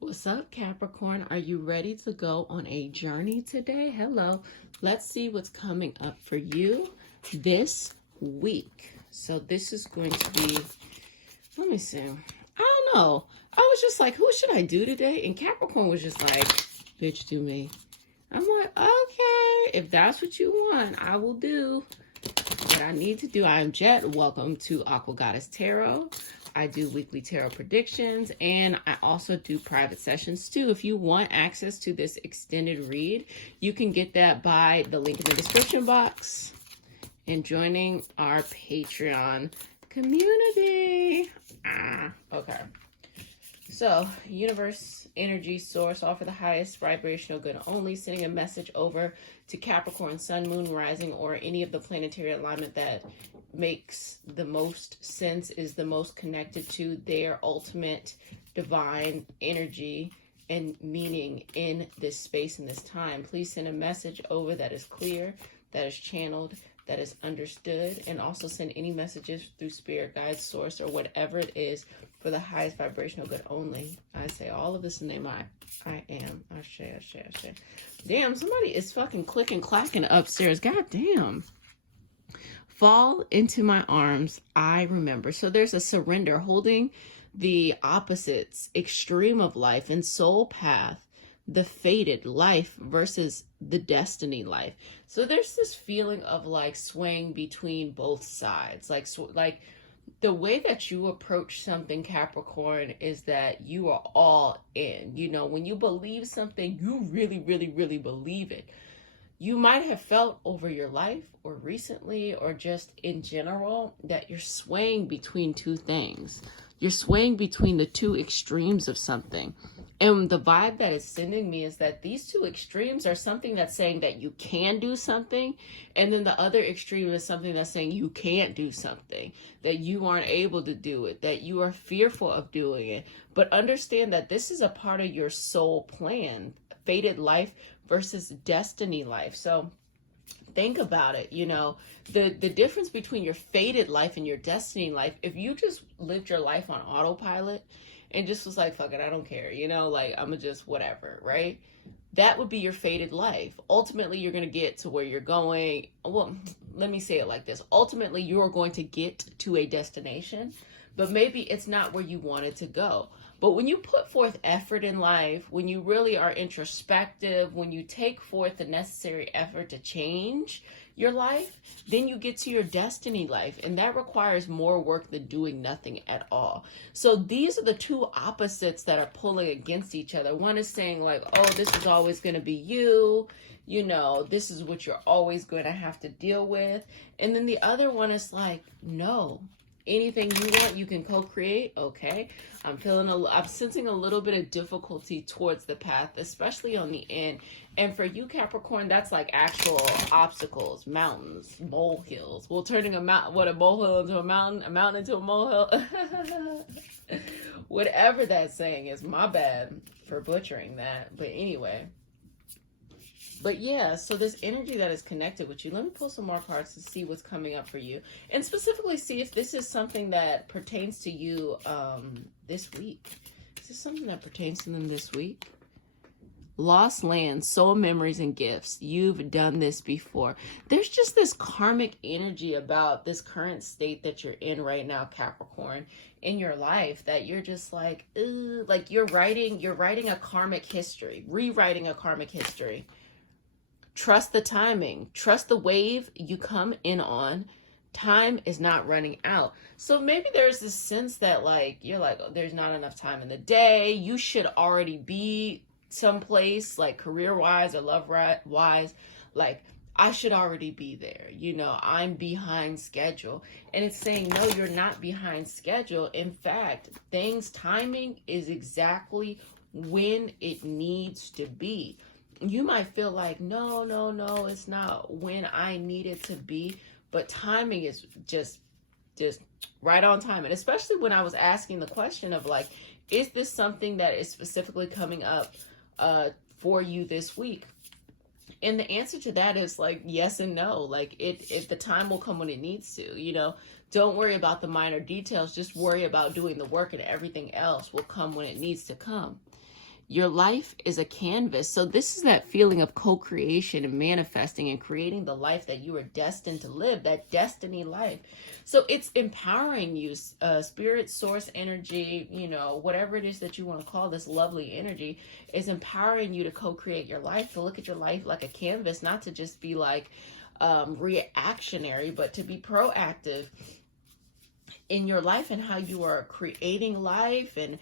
What's up, Capricorn? Are you ready to go on a journey today? Hello. Let's see what's coming up for you this week. So this is going to be, let me see. I don't know. I was just like, who should I do today? And Capricorn was just like, bitch, do me. I'm like, okay, if that's what you want, I will do what I need to do. I am Jet. Welcome to Aqua Goddess Tarot. I do weekly tarot predictions, and I also do private sessions too. If you want access to this extended read, you can get that by the link in the description box and joining our Patreon community. Okay. So, universe, energy, source, offer the highest vibrational good only, sending a message over to Capricorn, Sun, Moon, Rising, or any of the planetary alignment that makes the most sense, is the most connected to their ultimate divine energy and meaning in this space and this time. Please send a message over that is clear, that is channeled, that is understood, and also send any messages through spirit guide, source, or whatever it is for the highest vibrational good only. I say all of this in the name I am. Ashe, ashe, ashe. Damn, somebody is fucking clicking, clacking upstairs. God damn. Fall into my arms, I remember. So there's a surrender, holding the opposites, extreme of life and soul path, the fated life versus the destiny life. So there's this feeling of like swaying between both sides. Like the way that you approach something, Capricorn, is that you are all in. You know, when you believe something, you really, really, really believe it. You might have felt over your life or recently or just in general that you're swaying between two things. You're swaying between the two extremes of something. And the vibe that it's sending me is that these two extremes are something that's saying that you can do something. And then the other extreme is something that's saying you can't do something, that you aren't able to do it, that you are fearful of doing it. But understand that this is a part of your soul plan, fated life versus destiny life. So think about it, you know, the difference between your fated life and your destiny life. If you just lived your life on autopilot and just was like, fuck it, I don't care, you know, like I'm just whatever, right? That would be your fated life. Ultimately, you're going to get to where you're going. Well, let me say it like this. Ultimately, you are going to get to a destination, but maybe it's not where you wanted to go. But when you put forth effort in life, when you really are introspective, when you take forth the necessary effort to change your life, then you get to your destiny life. And that requires more work than doing nothing at all. So these are the two opposites that are pulling against each other. One is saying like, oh, this is always going to be you. You know, this is what you're always going to have to deal with. And then the other one is like, no. Anything you want, you can co-create. Okay. I'm sensing a little bit of difficulty towards the path, especially on the end. And for you, Capricorn, that's like actual obstacles, mountains, molehills. Well, turning a molehill into a mountain into a molehill. Whatever that saying is, my bad for butchering that. But anyway. But yeah, so this energy that is connected with you, let me pull some more cards to see what's coming up for you. And specifically see if this is something that pertains to you this week. Is this something that pertains to them this week? Lost land, soul memories, and gifts. You've done this before. There's just this karmic energy about this current state that you're in right now, Capricorn, in your life, that you're just like, ugh, like you're writing a karmic history, rewriting a karmic history. Trust the timing. Trust the wave you come in on. Time is not running out. So maybe there's this sense that like, you're like, oh, there's not enough time in the day. You should already be someplace like career-wise or love-wise. Like, I should already be there. You know, I'm behind schedule. And it's saying, no, you're not behind schedule. In fact, timing is exactly when it needs to be. You might feel like, no, it's not when I need it to be, but timing is just right on time. And especially when I was asking the question of like, is this something that is specifically coming up for you this week? And the answer to that is like, yes and no. Like if the time will come when it needs to, you know, don't worry about the minor details. Just worry about doing the work, and everything else will come when it needs to come. Your life is a canvas. So this is that feeling of co-creation and manifesting and creating the life that you are destined to live, that destiny life. So it's empowering you, spirit, source energy, you know, whatever it is that you want to call this lovely energy, is empowering you to co-create your life, to look at your life like a canvas, not to just be like reactionary, but to be proactive in your life and how you are creating life and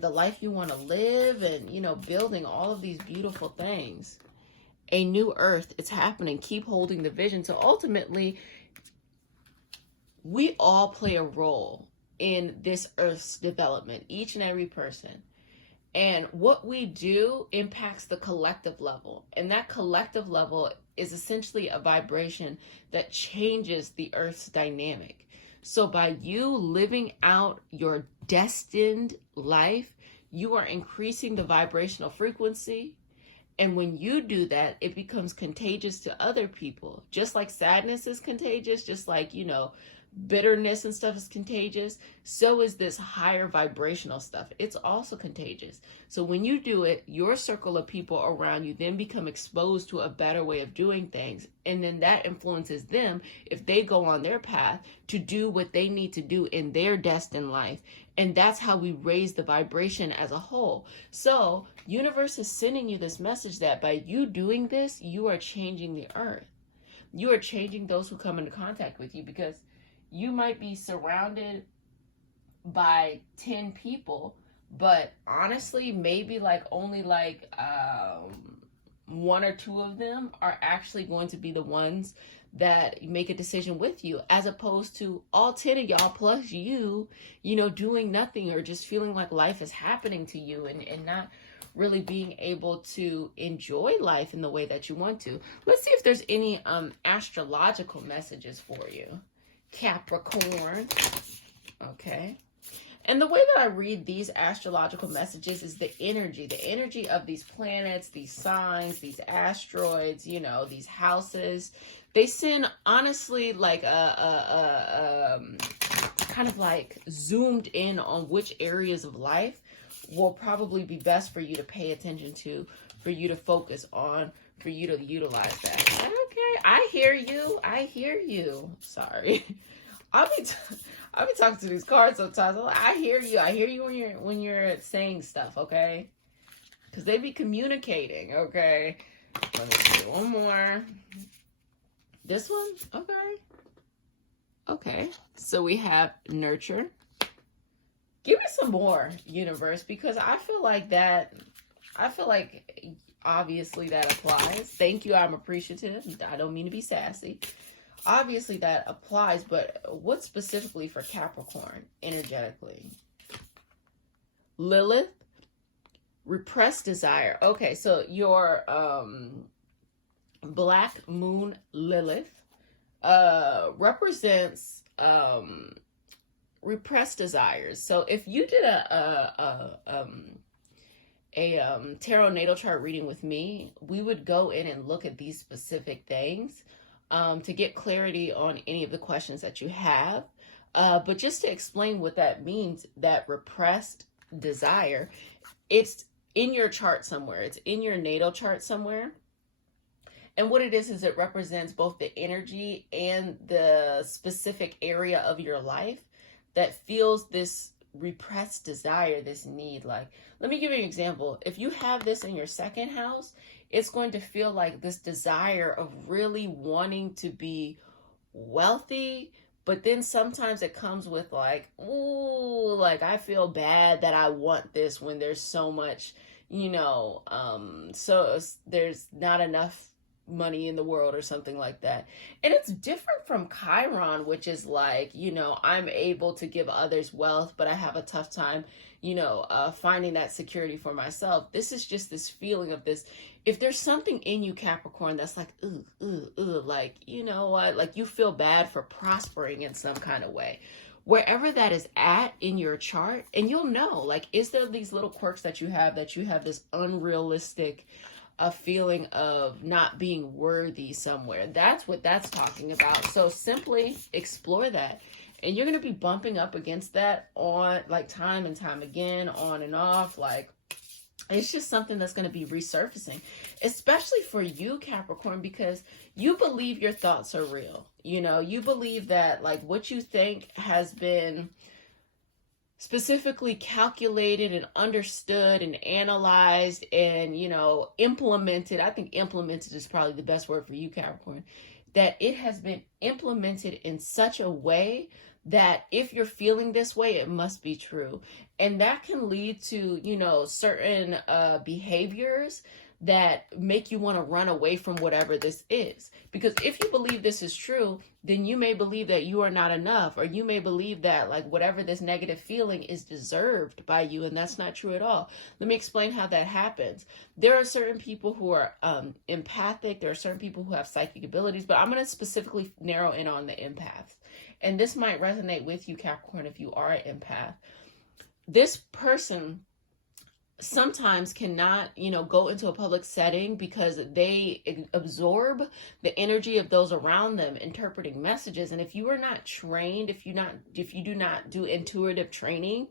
the life you want to live, and, you know, building all of these beautiful things. A new earth, it's happening. Keep holding the vision. So ultimately, we all play a role in this earth's development, each and every person. And what we do impacts the collective level. And that collective level is essentially a vibration that changes the earth's dynamic. So by you living out your destined life, you are increasing the vibrational frequency. And when you do that, it becomes contagious to other people. Just like sadness is contagious, just like, you know, bitterness and stuff is contagious, so is this higher vibrational stuff. It's also contagious. So when you do it, your circle of people around you then become exposed to a better way of doing things, and then that influences them if they go on their path to do what they need to do in their destined life. And that's how we raise the vibration as a whole. So universe is sending you this message that by you doing this, you are changing the earth. You are changing those who come into contact with you, because you might be surrounded by 10 people, but honestly, maybe like only like 1 or 2 of them are actually going to be the ones that make a decision with you, as opposed to all 10 of y'all plus you know, doing nothing or just feeling like life is happening to you and not really being able to enjoy life in the way that you want to. Let's see if there's any astrological messages for you. Capricorn. Okay. And the way that I read these astrological messages is the energy of these planets, these signs, these asteroids, you know, these houses. They send, honestly, like kind of like zoomed in on which areas of life will probably be best for you to pay attention to, for you to focus on, for you to utilize that. Okay, I hear you. I hear you. Sorry. I'll be talking to these cards sometimes. I'm like, I hear you. I hear you when you're saying stuff, okay? Because they be communicating, okay? Let me see one more. This one? Okay. Okay. So we have nurture. Give me some more, universe, because I feel like obviously that applies. Thank you. I'm appreciative. I don't mean to be sassy. Obviously that applies, but what specifically for Capricorn energetically? Lilith, repressed desire. Okay, so your Black Moon Lilith represents repressed desires. So if you did a tarot natal chart reading with me, we would go in and look at these specific things to get clarity on any of the questions that you have. But just to explain what that means, that repressed desire, it's in your chart somewhere. It's in your natal chart somewhere. And what it is it represents both the energy and the specific area of your life that feels this repressed desire, this need. Like, let me give you an example. If you have this in your second house, it's going to feel like this desire of really wanting to be wealthy, but then sometimes it comes with like, ooh, like I feel bad that I want this when there's so much, you know, so there's not enough money in the world or something like that. And it's different from Chiron, which is like, you know, I'm able to give others wealth, but I have a tough time, you know, finding that security for myself. This is just this feeling of this. If there's something in you, Capricorn, that's like, like, you know what, like you feel bad for prospering in some kind of way, wherever that is at in your chart, and you'll know, like, is there these little quirks that you have this unrealistic a feeling of not being worthy somewhere. That's what that's talking about. So simply explore that. And you're going to be bumping up against that on like time and time again, on and off. Like It's just something that's going to be resurfacing, especially for you, Capricorn, because you believe your thoughts are real. You know, you believe that like what you think has been specifically calculated and understood and analyzed and, you know, implemented. I think implemented is probably the best word for you, Capricorn, that it has been implemented in such a way that if you're feeling this way, it must be true. And that can lead to, you know, certain behaviors that make you want to run away from whatever this is. Because if you believe this is true, then you may believe that you are not enough, or you may believe that like whatever this negative feeling is deserved by you, and that's not true at all. Let me explain how that happens. There are certain people who are empathic. There are certain people who have psychic abilities, but I'm going to specifically narrow in on the empaths. And this might resonate with you, Capricorn, if you are an empath. This person sometimes cannot, you know, go into a public setting because they absorb the energy of those around them interpreting messages. And if you are not trained, if you do not do intuitive training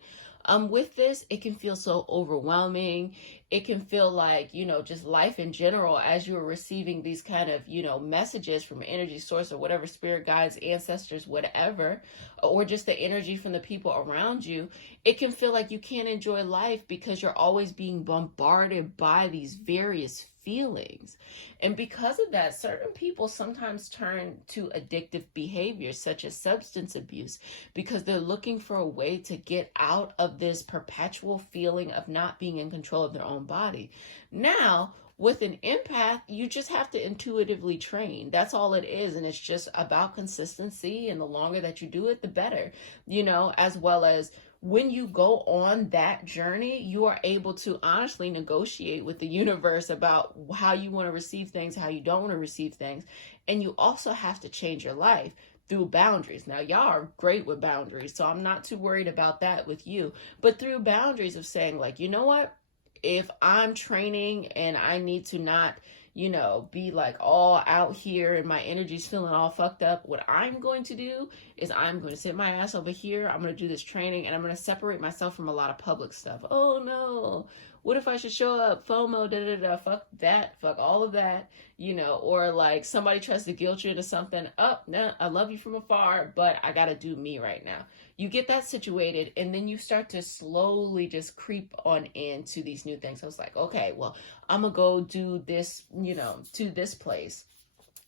with this, it can feel so overwhelming. It can feel like, you know, just life in general, as you're receiving these kind of, you know, messages from an energy source or whatever, spirit guides, ancestors, whatever, or just the energy from the people around you, it can feel like you can't enjoy life because you're always being bombarded by these various feelings. And because of that, certain people sometimes turn to addictive behaviors such as substance abuse, because they're looking for a way to get out of this perpetual feeling of not being in control of their own body. Now, with an empath, you just have to intuitively train. That's all it is. And it's just about consistency. And the longer that you do it, the better, you know, as well as when you go on that journey, you are able to honestly negotiate with the universe about how you want to receive things, how you don't want to receive things. And you also have to change your life through boundaries. Now, y'all are great with boundaries, so I'm not too worried about that with you. But through boundaries of saying, like, you know what? If I'm training and I need to not, you know, be like all out here and my energy's feeling all fucked up, what I'm going to do is I'm going to sit my ass over here. I'm going to do this training and I'm going to separate myself from a lot of public stuff. Oh no, what if I should show up? FOMO, da da da, fuck that, fuck all of that, you know, or like somebody tries to guilt you into something. Oh, no, I love you from afar, but I got to do me right now. You get that situated and then you start to slowly just creep on into these new things. So it's like, okay, well, I'm going to go do this, you know, to this place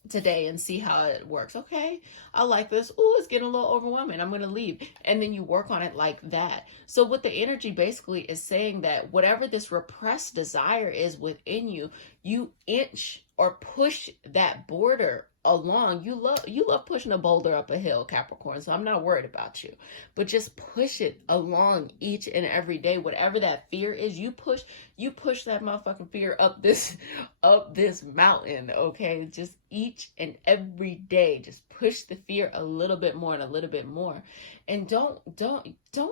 today and see how it works. Okay, I like this. Oh, it's getting a little overwhelming. I'm going to leave. And then you work on it like that. So what the energy basically is saying, that whatever this repressed desire is within you, you inch or push that border along. You love pushing a boulder up a hill, Capricorn, so I'm not worried about you. But just push it along each and every day. Whatever that fear is, you push that motherfucking fear up this mountain, okay? Just each and every day, just push the fear a little bit more and a little bit more. And don't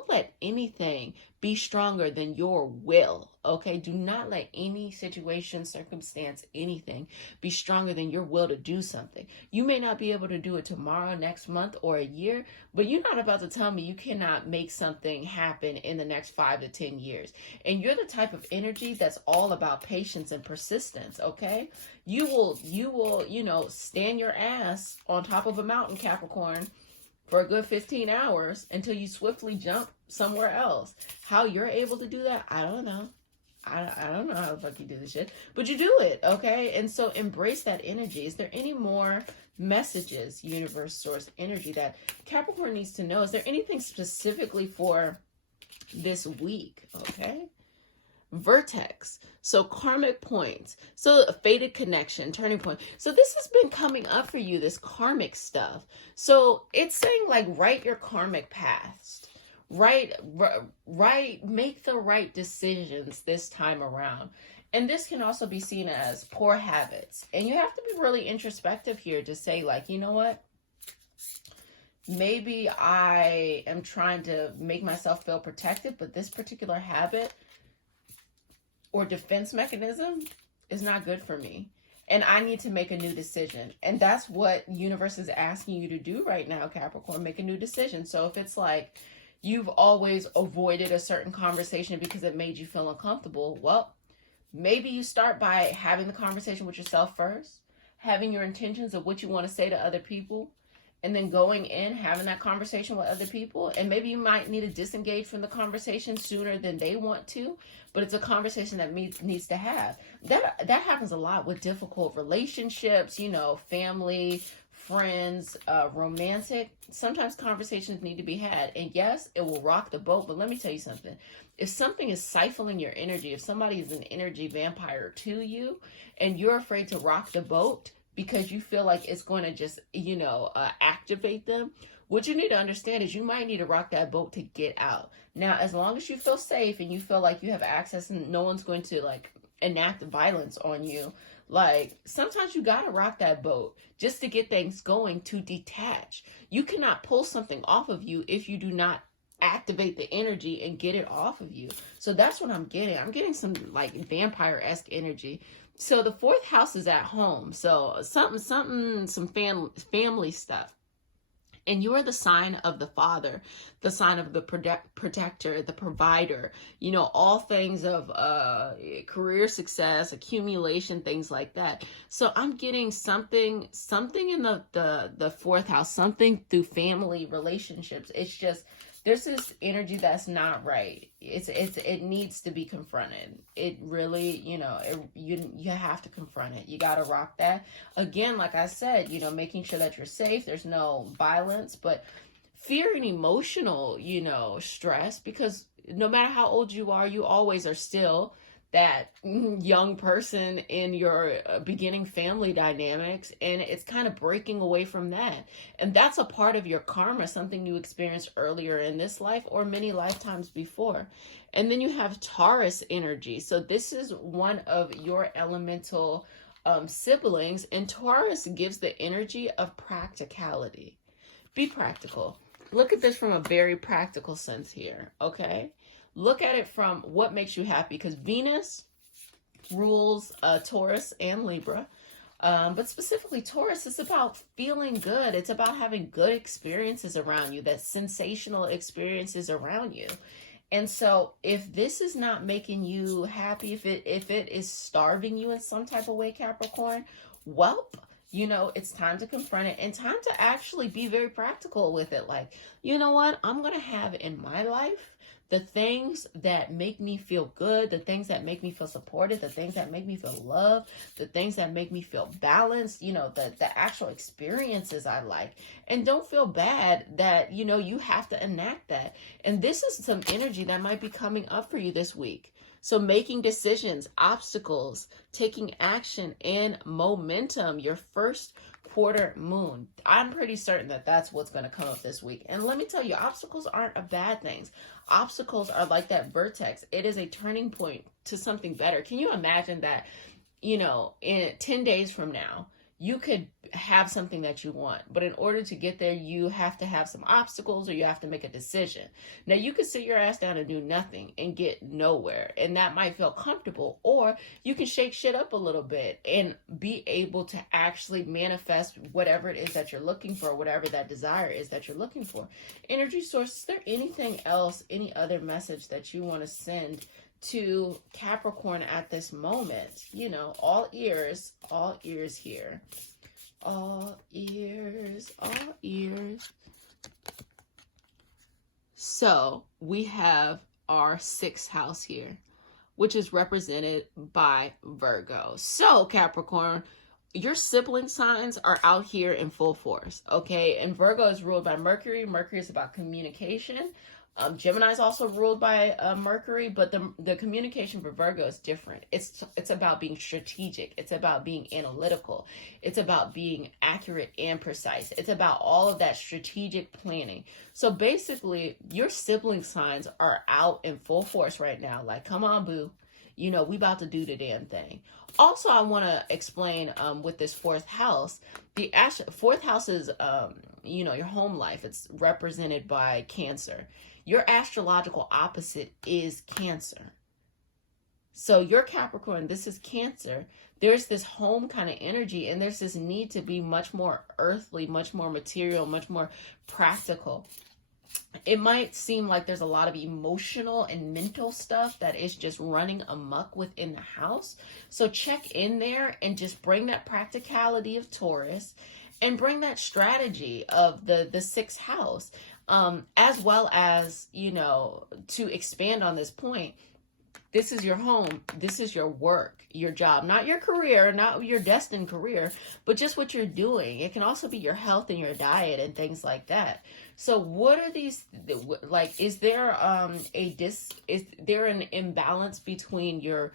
let anything be stronger than your will, okay? Do not let any situation, circumstance, anything be stronger than your will to do something. You may not be able to do it tomorrow, next month, or a year, but you're not about to tell me you cannot make something happen in the next 5 to 10 years. And you're the type of energy that's all about patience and persistence, okay? You will, you know, stand your ass on top of a mountain, Capricorn, for a good 15 hours until you swiftly jump somewhere else. How you're able to do that, I don't know. I don't know how the fuck you do this shit, but you do it, okay? And so embrace that energy. Is there any more messages, universe, source, energy, that Capricorn needs to know? Is there anything specifically for this week, okay? Vertex, so karmic points, so a fated connection, turning point. So this has been coming up for you, this karmic stuff. So it's saying like write your karmic past, right, make the right decisions this time around. And this can also be seen as poor habits. And you have to be really introspective here to say like, you know what? Maybe I am trying to make myself feel protected, but this particular habit or defense mechanism is not good for me. And I need to make a new decision. And that's what universe is asking you to do right now, Capricorn. Make a new decision. So if it's like you've always avoided a certain conversation because it made you feel uncomfortable, well, Maybe you start by having the conversation with yourself first, having your intentions of what you want to say to other people, and then going in, having that conversation with other people. And maybe you might need to disengage from the conversation sooner than they want to, but it's a conversation that needs to have. That happens a lot with difficult relationships, you know, family, friends, romantic. Sometimes conversations need to be had. And yes, it will rock the boat, but let me tell you something. If something is siphoning your energy, if somebody is an energy vampire to you, and you're afraid to rock the boat because you feel like it's going to just, you know, activate them, what you need to understand is you might need to rock that boat to get out. Now, as long as you feel safe and you feel like you have access and no one's going to like enact violence on you, like sometimes you gotta rock that boat just to get things going, to detach. You cannot pull something off of you if you do not activate the energy and get it off of you. So that's what I'm getting. I'm getting some like vampire-esque energy. So the 4th house is at home. So some family stuff. And you are the sign of the father, the sign of the protector, the provider, you know, all things of career success, accumulation, things like that. So I'm getting something in the 4th house, something through family relationships. It's just, there's this energy that's not right. It needs to be confronted. It really, you know, you have to confront it. You got to rock that. Again, like I said, you know, making sure that you're safe. There's no violence, but fear and emotional, you know, stress, because no matter how old you always are still that young person in your beginning family dynamics, and it's kind of breaking away from that. And that's a part of your karma, something you experienced earlier in this life or many lifetimes before. And then you have Taurus energy. So this is one of your elemental siblings, and Taurus gives the energy of practicality. Be practical. Look at this from a very practical sense here, okay? Look at it from what makes you happy, because Venus rules Taurus and Libra. But specifically Taurus is about feeling good. It's about having good experiences around you, that sensational experiences around you. And so if this is not making you happy, if it is starving you in some type of way, Capricorn, well, you know, it's time to confront it and time to actually be very practical with it. Like, you know what? I'm going to have in my life the things that make me feel good, the things that make me feel supported, the things that make me feel loved, the things that make me feel balanced, you know, the actual experiences I like. And don't feel bad that, you know, you have to enact that. And this is some energy that might be coming up for you this week. So making decisions, obstacles, taking action, and momentum, your first quarter moon. I'm pretty certain that that's what's going to come up this week. And let me tell you, obstacles aren't a bad thing. Obstacles are like that vertex. It is a turning point to something better. Can you imagine that, you know, in 10 days from now, you could have something that you want, but in order to get there, you have to have some obstacles, or you have to make a decision. Now, you could sit your ass down and do nothing and get nowhere, and that might feel comfortable, or you can shake shit up a little bit and be able to actually manifest whatever it is that you're looking for, whatever that desire is that you're looking for. Energy source, is there anything else, any other message that you want to send to Capricorn at this moment? You know, all ears here. All ears, all ears. So we have our 6th house here, which is represented by Virgo. So Capricorn, your sibling signs are out here in full force, okay? And Virgo is ruled by Mercury. Mercury is about communication. Gemini is also ruled by Mercury, but the communication for Virgo is different. It's about being strategic. It's about being analytical. It's about being accurate and precise. It's about all of that strategic planning. So basically, your sibling signs are out in full force right now. Like, come on, boo. You know, we about to do the damn thing. Also, I want to explain with this 4th house, the 4th house is, you know, your home life. It's represented by Cancer. Your astrological opposite is Cancer. So your Capricorn, this is Cancer. There's this home kind of energy, and there's this need to be much more earthly, much more material, much more practical. it might seem like there's a lot of emotional and mental stuff that is just running amok within the house. So check in there and just bring that practicality of Taurus and bring that strategy of the sixth house, as well as, you know, to expand on this point. This is your home. This is your work, your job, not your career, not your destined career, but just what you're doing. It can also be your health and your diet and things like that. So what are these, like, is there is there an imbalance between your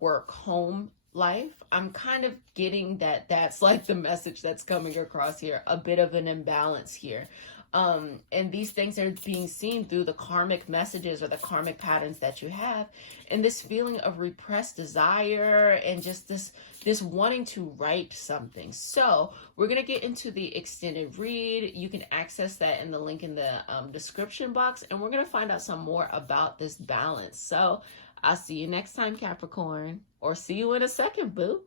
work home life? I'm kind of getting that that's like the message that's coming across here, a bit of an imbalance here. And these things are being seen through the karmic messages or the karmic patterns that you have, and this feeling of repressed desire and just this wanting to write something. So we're going to get into the extended read. You can access that in the link in the description box, and we're going to find out some more about this balance. So I'll see you next time, Capricorn, or see you in a second, boo.